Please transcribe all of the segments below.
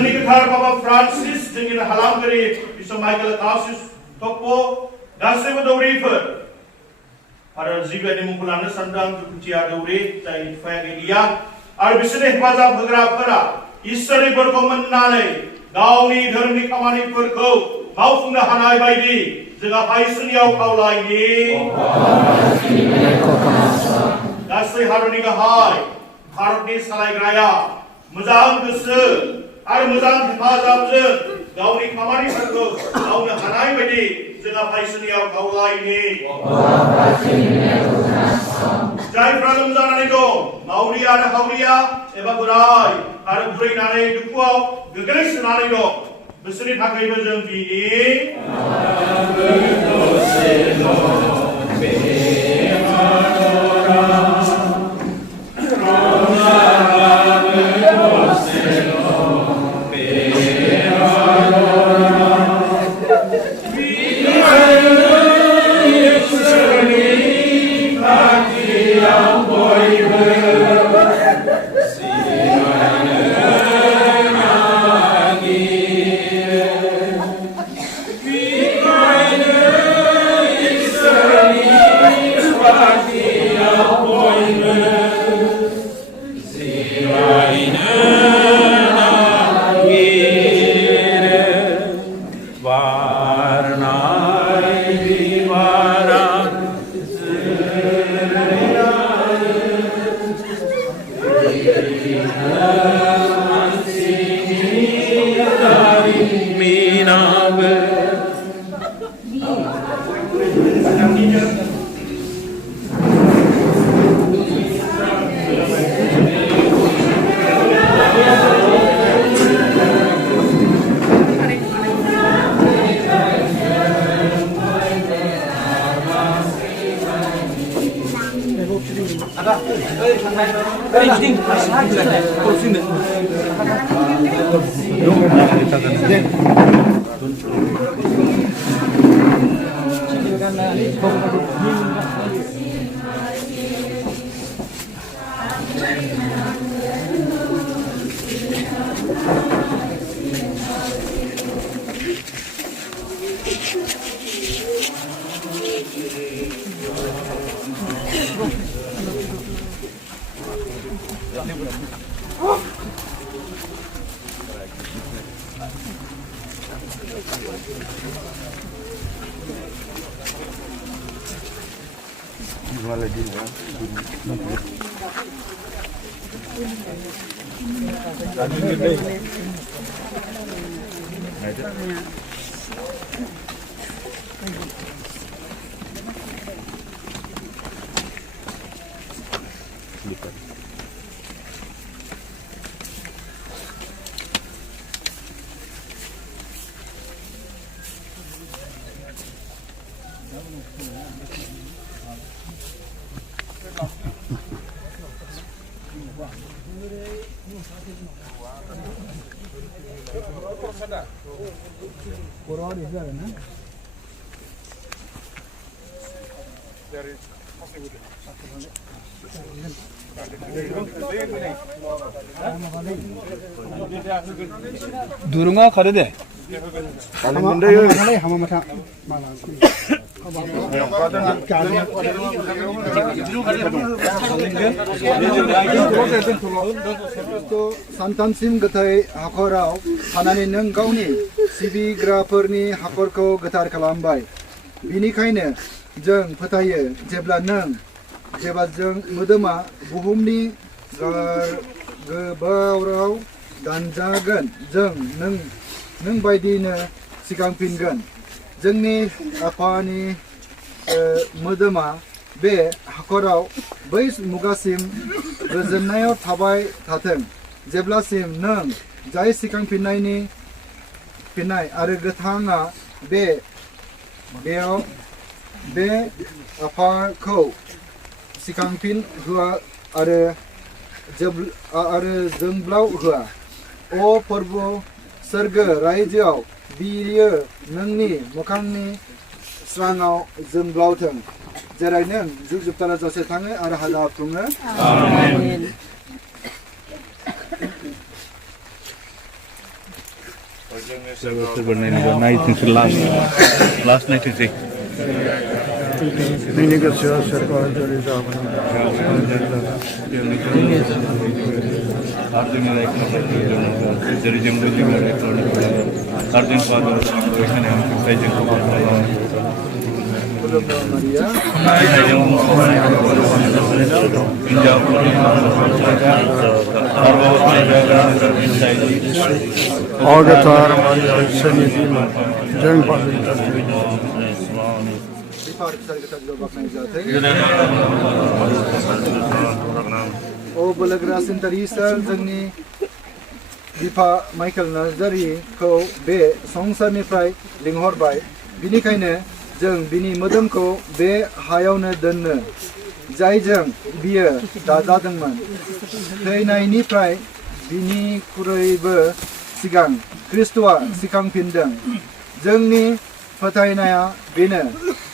जोंनि गोथार बाबा फ्रान्सिस जोंनि हालामगिरि बिशप माइकेल कासिस टप्पो गासैबो दौरिफोर आरो जिबियानि मुंखौ लानो सानदों दुखुथिया दौरि जाय बिफाया गैलिया आरो बिसोरनि हेफाजाब होग्राफोरा इसोरनि बोरखौ मोननानै गावनि धोरोमनि खामानिफोरखौ मावफुंनो हानाय बायदि जोंहा इसोरनियाव खावलायनि गासै हादरनि गाहाय भारतनि सालायग्राया मोजां गोसो आरो मोजां हेफाजाबजों गावनि खामानिफोरखौ मावनो हानाय बायदि जोंहा इसोरनियाव खावलायनि जायफ्रा लोमजानानै दं मावरिया आरो हावरिया एबा बोराय आरो बुरैनानै दुखुआव गोग्लैसोनानै दं बिसोरनि थाखायबो जों बिनि 두릉아 가르데. 산탄심 गोथै हाखराव थानानै नों गावनि सिबिग्राफोरनि हाखरखौ गोथार खालामबाय बिनिखायनो जों फोथायो जेब्ला जों मोदोमा बुहुमनि गोबावराव दानजागोन जों नों बायदिनो सिगांफिनगोन जोंनि आफानि मोदोमा बे हाखराव बै मुगासिम गोजोननायाव थाबाय थाथों जेब्लासिम नों जाय सिगांफिननायनि फिननाय आरो गोथाङा बे आफाखौ सिगांफिन होआ आरो जोंब्लाव होआ अ प्रभु सोरगो रायजोआव बियो नोंनि मोखांनि स्राङाव जोंब्लावथों जेरै नों जुग जुगथारा जासे थाङो आरो हाजा खुङो आमेन नायथोंसै लास्ट नायथोंसै नोंनि गोसोआ सोरखौ जुरि जाबोनो आरो जोंनि रायखौ जेरै जोंबो जोंनि रायखौ आरो जों फादर होनायनिफ्राय जोंखौ Ağabetar Maria seni bilmem. Cenk bazıyla. O belagra sentari sar जोंनि बिफा माइकेल नार्जारिखौ बे संसारनिफ्राय लिंहरबाय बिनिखायनो जों बिनि मोदोमखौ बे हायावनो दोननो जायजों बियो दाजादोंमोन थैनायनिफ्राय बिनिख्रुइबो सिगां ख्रिस्ट'आ सिखांफिनदों जोंनि फोथायनाया बेनो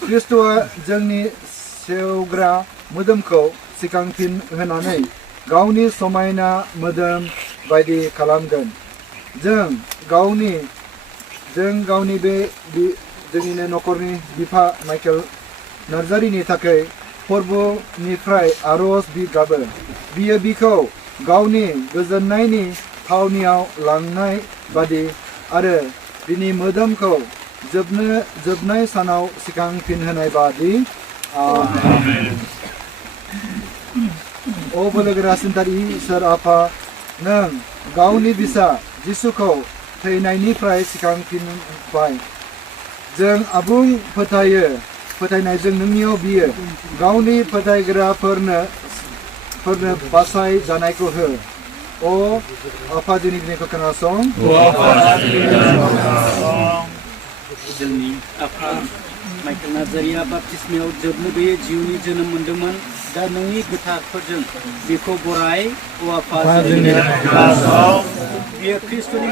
ख्रिस्ट'आ जोंनि सेवग्रा मोदोमखौ सिखांफिनहोनानै गावनि समायना मोदोम बायदि खालामगोन जों गावनि बे जोंनिनो न'खरनि बिफा माइकेल नार्जारिनि थाखाय फोरबोनिफ्राय आर'ज गाबो बियो बिखौ गावनि गोजोननायनि थावनियाव लांनाय बादि आरो बिनि मोदोमखौ जोबनाय सानाव सिखांफिनहोनाय बादि आमेन ओ बोलोगोरा सिन्तारि इसोर आफा नों गावनि बिसा जिसुखौ थैनायनिफ्राय सिखांफिनबाय जों आबुं फोथायनायजों नोंनियाव बियो गावनि फोथायग्राफोरनो बासाय जानायखौ हो अ आफा दिनै बिनिखौ खोनासं जोंनि आफा माइकेल नार्जारिया बाप्तिस्मायाव जोबनो गैयै जिउनि जोनोम मोन्दोंमोन दा नोंनि गोथारफोरजों बेखौ बराय अ आफा बियो ख्रिस्ट'नि